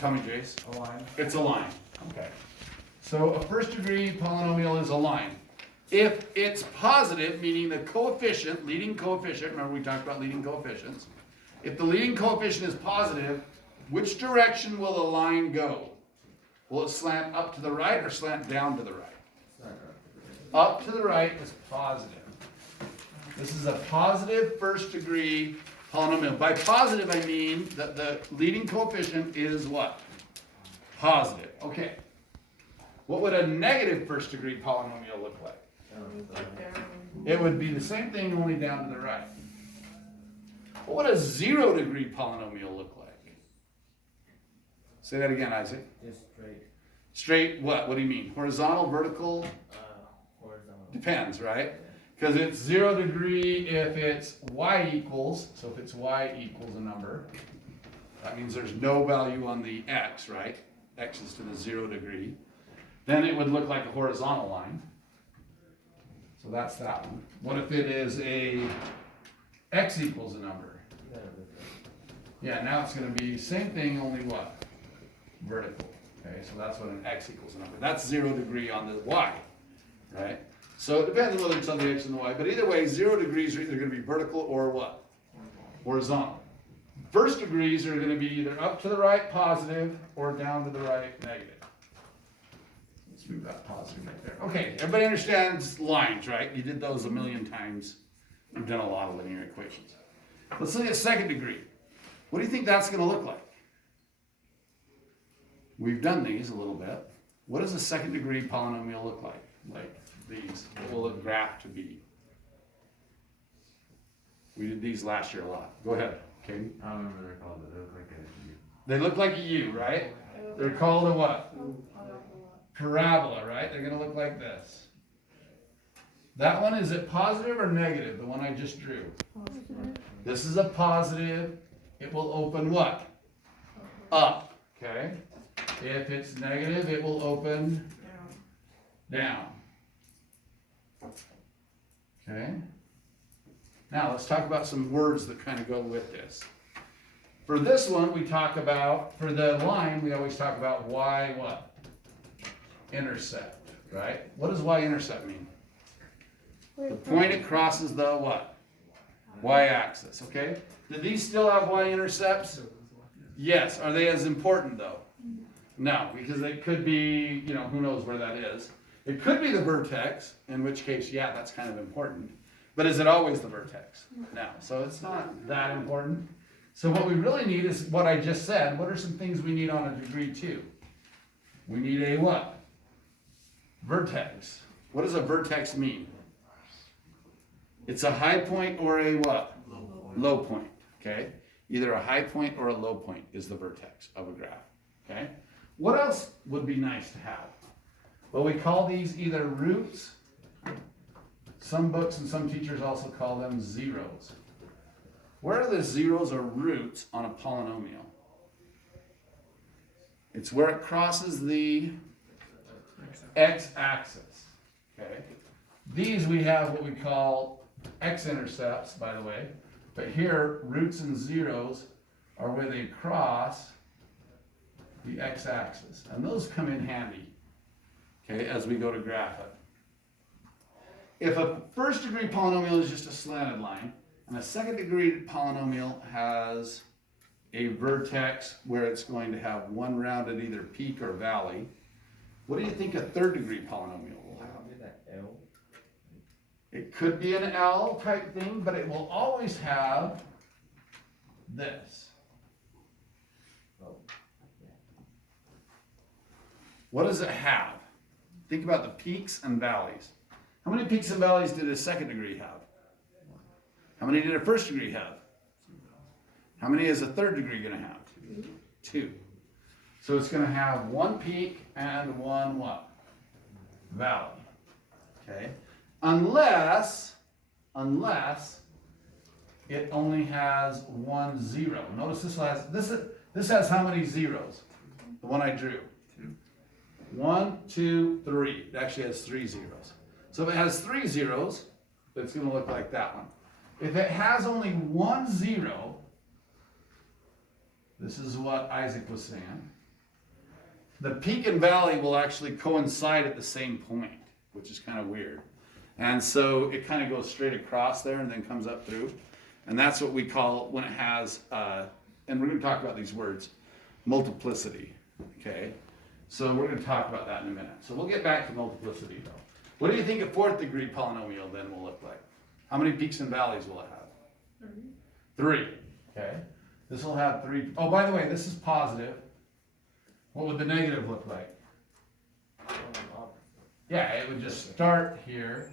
tell me, Jace. A line. It's a line. Okay. So a first degree polynomial is a line. If it's positive, meaning the coefficient, leading coefficient, remember we talked about leading coefficients. If the leading coefficient is positive, which direction will the line go? Will it slant up to the right or slant down to the right? Up to the right is positive. This is a positive first degree polynomial. By positive, I mean that the leading coefficient is what? Positive. Okay. What would a negative first degree polynomial look like? It would be the same thing, only down to the right. What would a 0 degree polynomial look like? Say that again, Isaac. Just straight. Straight what? What do you mean? Horizontal, vertical? Horizontal. Depends, right? Because it's 0 degree if it's y equals, so if it's y equals a number, that means there's no value on the x, right? X is to the 0 degree. Then it would look like a horizontal line. So that's that one. What if it is a x equals a number? Yeah, now it's going to be same thing, only what? Vertical. Okay, so that's what an x equals a number. That's 0 degree on the y, right? So it depends on whether it's on the x and the y, but either way, 0 degrees are either going to be vertical or what? Horizontal. First degrees are going to be either up to the right, positive, or down to the right, negative. Let's move that positive right there. Okay, everybody understands lines, right? You did those a million times. You've done a lot of linear equations. Let's look at second degree. What do you think that's going to look like? We've done these a little bit. What does a second degree polynomial look like? Like these. What will the graph to be? We did these last year a lot. Go ahead, Katie. I don't remember what they're called, but they look like a U. They look like a U, right? They're called a what? Parabola, right? They're going to look like this. That one, is it positive or negative? The one I just drew. Positive. This is a positive. It will open what? Up. Okay. If it's negative, it will open down. Okay. Now let's talk about some words that kind of go with this. For this one, we talk about, for the line, we always talk about y what? Intercept, right? What does y-intercept mean? The point it crosses the what? Y-axis, okay? Do these still have y-intercepts? Yes. Are they as important though? No, because it could be, you know, who knows where that is. It could be the vertex, in which case, yeah, that's kind of important. But is it always the vertex? No. So it's not that important. So what we really need is what I just said. What are some things we need on a degree 2? We need a what? Vertex. What does a vertex mean? It's a high point or a what? Low point. Okay? Either a high point or a low point is the vertex of a graph. Okay? What else would be nice to have? Well, we call these either roots. Some books and some teachers also call them zeros. Where are the zeros or roots on a polynomial? It's where it crosses the x-axis. Okay? These we have what we call x-intercepts, by the way. But here, roots and zeros are where they cross the x-axis. And those come in handy, okay, as we go to graph it. If a first degree polynomial is just a slanted line, and a second degree polynomial has a vertex where it's going to have one rounded either peak or valley, what do you think a third degree polynomial will have? It could be an L type thing, but it will always have this. What does it have? Think about the peaks and valleys. How many peaks and valleys did a second degree have? How many did a first degree have? How many is a third degree going to have? 2. So it's going to have one peak and one what? Valley. Okay? Unless it only has one 0. Notice this has how many zeros? The one I drew. 1, 2, 3. It actually has 3 zeros. So if it has 3 zeros, it's going to look like that one. If it has only 1 0, this is what Isaac was saying. the peak and valley will actually coincide at the same point, which is kind of weird. And so it kind of goes straight across there and then comes up through. And that's what we call when it has, and we're going to talk about these words, multiplicity. Okay? So we're going to talk about that in a minute. So we'll get back to multiplicity though. What do you think a fourth degree polynomial then will look like? How many peaks and valleys will it have? 3. Okay. This will have 3. Oh, by the way, this is positive. What would the negative look like? Yeah, it would just start here,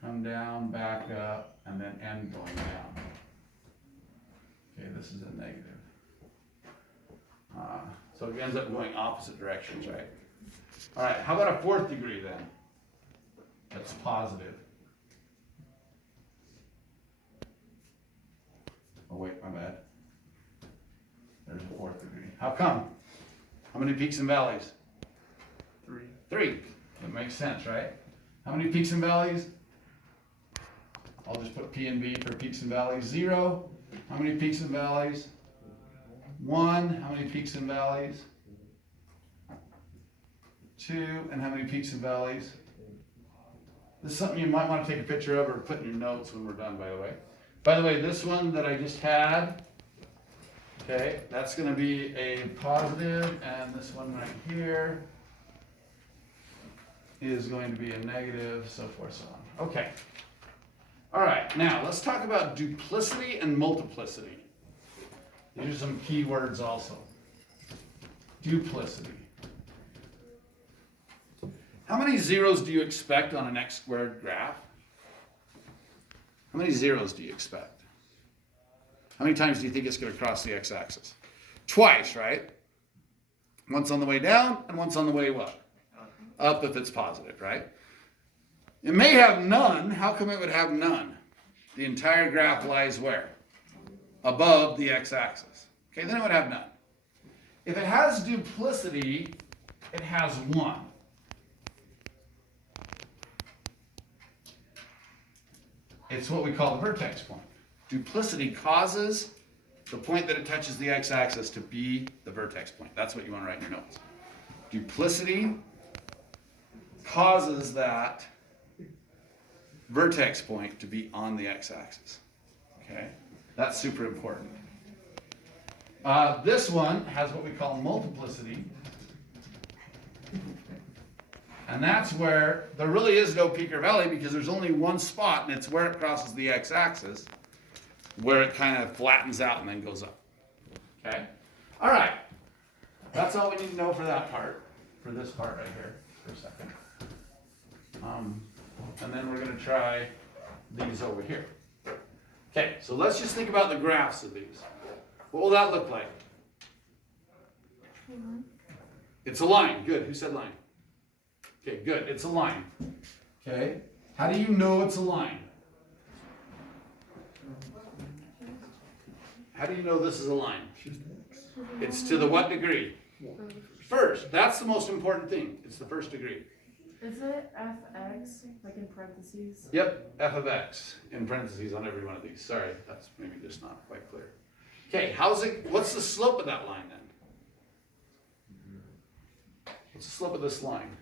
come down, back up, and then end going down. Okay, this is a negative. So it ends up going opposite directions, right? All right, how about a fourth degree then? That's positive. Oh wait, my bad. There's a fourth degree. How come? How many peaks and valleys? 3. That makes sense, right? How many peaks and valleys? I'll just put P and V for peaks and valleys. 0. How many peaks and valleys? 1. How many peaks and valleys? 2. And how many peaks and valleys? This is something you might want to take a picture of or put in your notes when we're done, by the way. By the way, this one that I just had, okay, that's going to be a positive, and this one right here is going to be a negative, so forth, so on. Okay. All right, now let's talk about duplicity and multiplicity. These are some key words also. Duplicity. How many zeros do you expect on an x squared graph? How many zeros do you expect? How many times do you think it's going to cross the x-axis? Twice, right? Once on the way down and once on the way what? Up if it's positive, right? It may have none. How come it would have none? The entire graph lies where? Above the x-axis. Okay, then it would have none. If it has duplicity, it has 1. It's what we call the vertex point. Duplicity causes the point that it touches the x-axis to be the vertex point. That's what you want to write in your notes. Duplicity causes that vertex point to be on the x-axis. Okay? That's super important. This one has what we call multiplicity. And that's where there really is no peak or valley because there's only one spot, and it's where it crosses the x-axis, where it kind of flattens out and then goes up. Okay? All right. That's all we need to know for that part, for this part right here, for a second. And then we're going to try these over here. Okay, so let's just think about the graphs of these. What will that look like? It's a line. Good. Who said line? Okay, good. It's a line. Okay. How do you know it's a line? How do you know this is a line? It's to the what degree? First. That's the most important thing. It's the first degree. Is it fx, like in parentheses? Yep, f of x in parentheses on every one of these. Sorry, that's maybe just not quite clear. Okay, what's the slope of that line then? What's the slope of this line?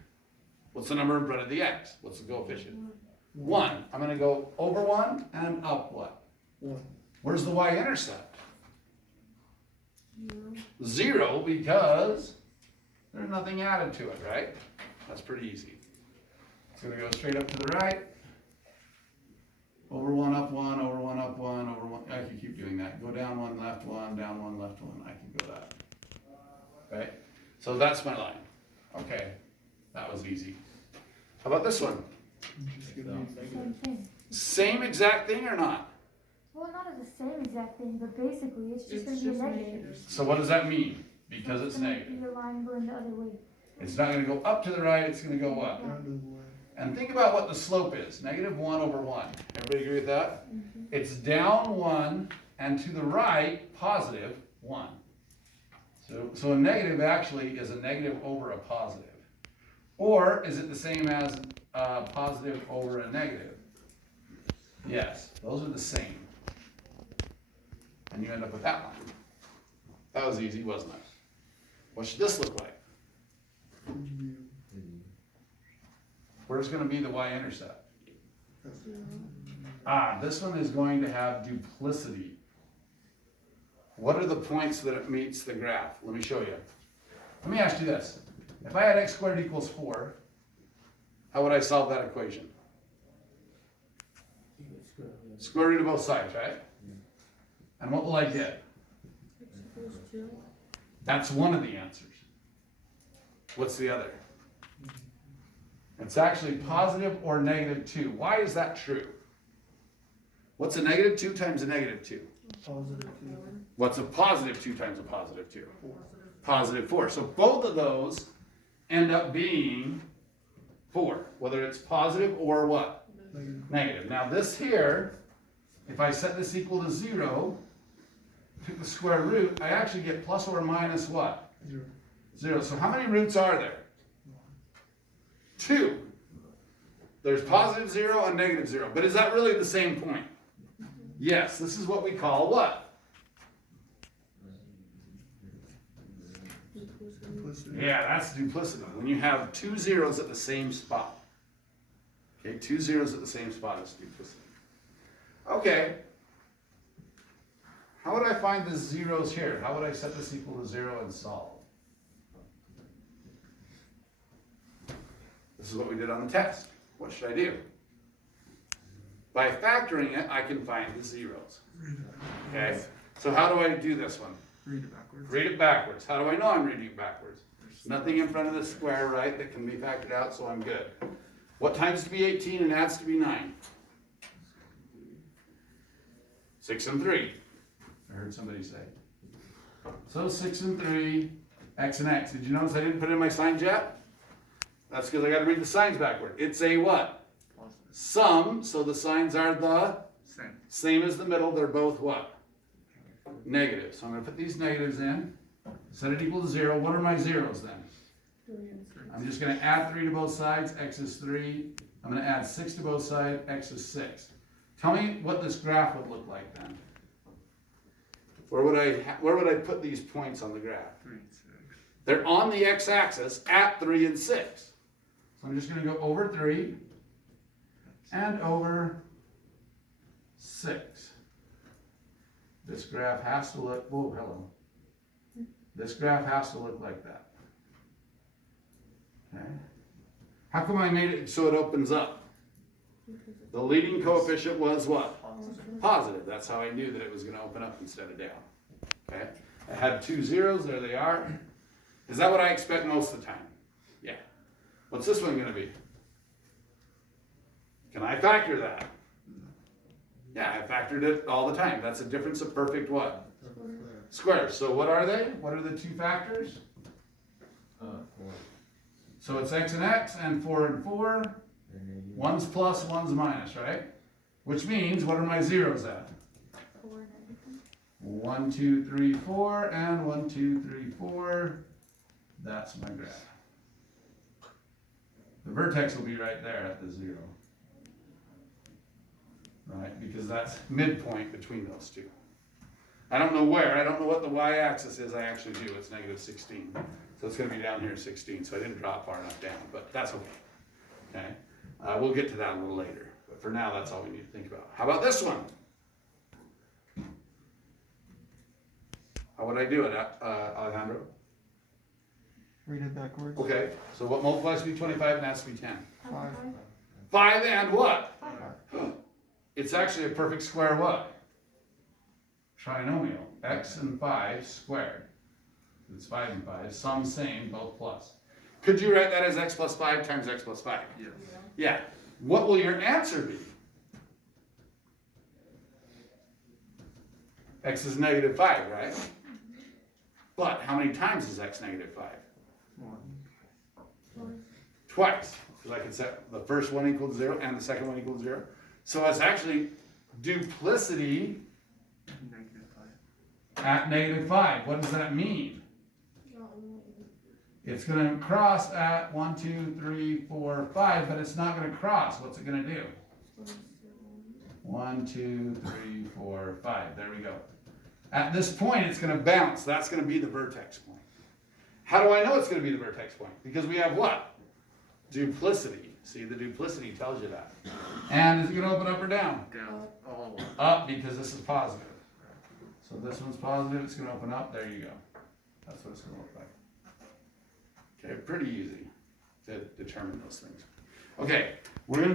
What's the number in front of the x? What's the coefficient? 1. I'm going to go over 1 and up what? 1. Where's the y-intercept? 0 because there's nothing added to it, right? That's pretty easy. It's going to go straight up to the right. Over 1, up 1, over 1, up 1, over 1. I can keep doing that. Go down 1, left 1, down 1, left 1. I can go that. Okay? So that's my line. Okay. That was easy. How about this one? Same thing. Same exact thing or not? Well, not as the same exact thing, but basically it's just going to be a negative. So what does that mean? Because it's gonna negative. be a line going the other way. It's not going to go up to the right, it's going to go up. And think about what the slope is. Negative 1 over 1. Everybody agree with that? Mm-hmm. It's down 1 and to the right, positive 1. So a negative actually is a negative over a positive. Or is it the same as a positive over a negative? Yes, those are the same. And you end up with that line. That was easy, wasn't it? What should this look like? where's gonna be the y-intercept? This one is going to have duplicity. What are the points that it meets the graph? Let me show you. Let me ask you this. If I had x squared equals 4, how would I solve that equation? Square root of both sides, right? And what will I get? That's one of the answers. What's the other? It's actually positive or negative 2. Why is that true? What's a negative 2 times a negative 2? Positive 2. What's a positive 2 times a positive 2? Positive 4. So both of those end up being 4, whether it's positive or what? Negative. Now this here, if I set this equal to 0, took the square root, I actually get plus or minus what? 0. So how many roots are there? 2. There's positive 0 and negative 0. But is that really the same point? Yes, this is what we call what? Yeah, that's duplicity. When you have 2 zeros at the same spot. Okay, 2 zeros at the same spot is duplicity. Okay. How would I find the zeros here? How would I set this equal to 0 and solve? This is what we did on the test. What should I do? By factoring it, I can find the zeros. Okay? So how do I do this one? Read it backwards. Read it backwards. How do I know I'm reading it backwards? Nothing in front of the square, right, that can be factored out, so I'm good. What times to be 18 and adds to be 9? 6 and 3. I heard somebody say. So 6 and 3, x and x. Did you notice I didn't put in my signs yet? That's because I got to read the signs backward. It's a what? Sum, so the signs are the same as the middle. They're both what? Negative. So I'm going to put these negatives in. Set it equal to 0. What are my zeros then? I'm just going to add 3 to both sides. X is 3. I'm going to add 6 to both sides. X is 6. Tell me what this graph would look like then. Where would I put these points on the graph? 3 and 6. They're on the x-axis at 3 and 6. So I'm just going to go over 3 and over 6. This graph has to look, oh, hello. This graph has to look like that. Okay. How come I made it so it opens up? The leading coefficient was what? Positive. That's how I knew that it was going to open up instead of down. Okay. I had 2 zeros. There they are. Is that what I expect most of the time? Yeah. What's this one going to be? Can I factor that? Yeah, I factored it all the time. That's a difference of perfect what? Squares. So what are they? What are the 2 factors? 4. So it's x and x and 4 and 4. One's plus, one's minus, right? Which means, what are my zeros at? 1, 2, 3, 4, and 1, 2, 3, 4. That's my graph. The vertex will be right there at the 0. Right? Because that's midpoint between those two. I don't know where. I don't know what the y-axis is. I actually do. It's negative 16. So it's going to be down here 16. So I didn't drop far enough down, but that's okay. Okay? We'll get to that a little later. But for now, that's all we need to think about. How about this one? How would I do it, Alejandro? Read it backwards. Okay, so what multiplies to be 25 and adds to be 10? 5. 5 and what? 5. It's actually a perfect square what? Trinomial. X and 5 squared. It's 5 and 5. Sum same, both plus. Could you write that as x plus 5 times x plus 5? Yes. Yeah. What will your answer be? X is negative 5, right? But how many times is x negative 5? 1. Twice. Because I can set the first one equal to 0 and the second one equal to 0. So it's actually duplicity Negative 5. at negative 5. What does that mean? It's going to cross at 1, 2, 3, 4, 5, but it's not going to cross. What's it going to do? 1, 2, 3, 4, 5. There we go. At this point, it's going to bounce. That's going to be the vertex point. How do I know it's going to be the vertex point? Because we have what? duplicity. See, the duplicity tells you that. And is it gonna open up or down? Down, all Up, because this is positive. So this one's positive, it's gonna open up, there you go. That's what it's gonna look like. Okay, pretty easy to determine those things. Okay, we're gonna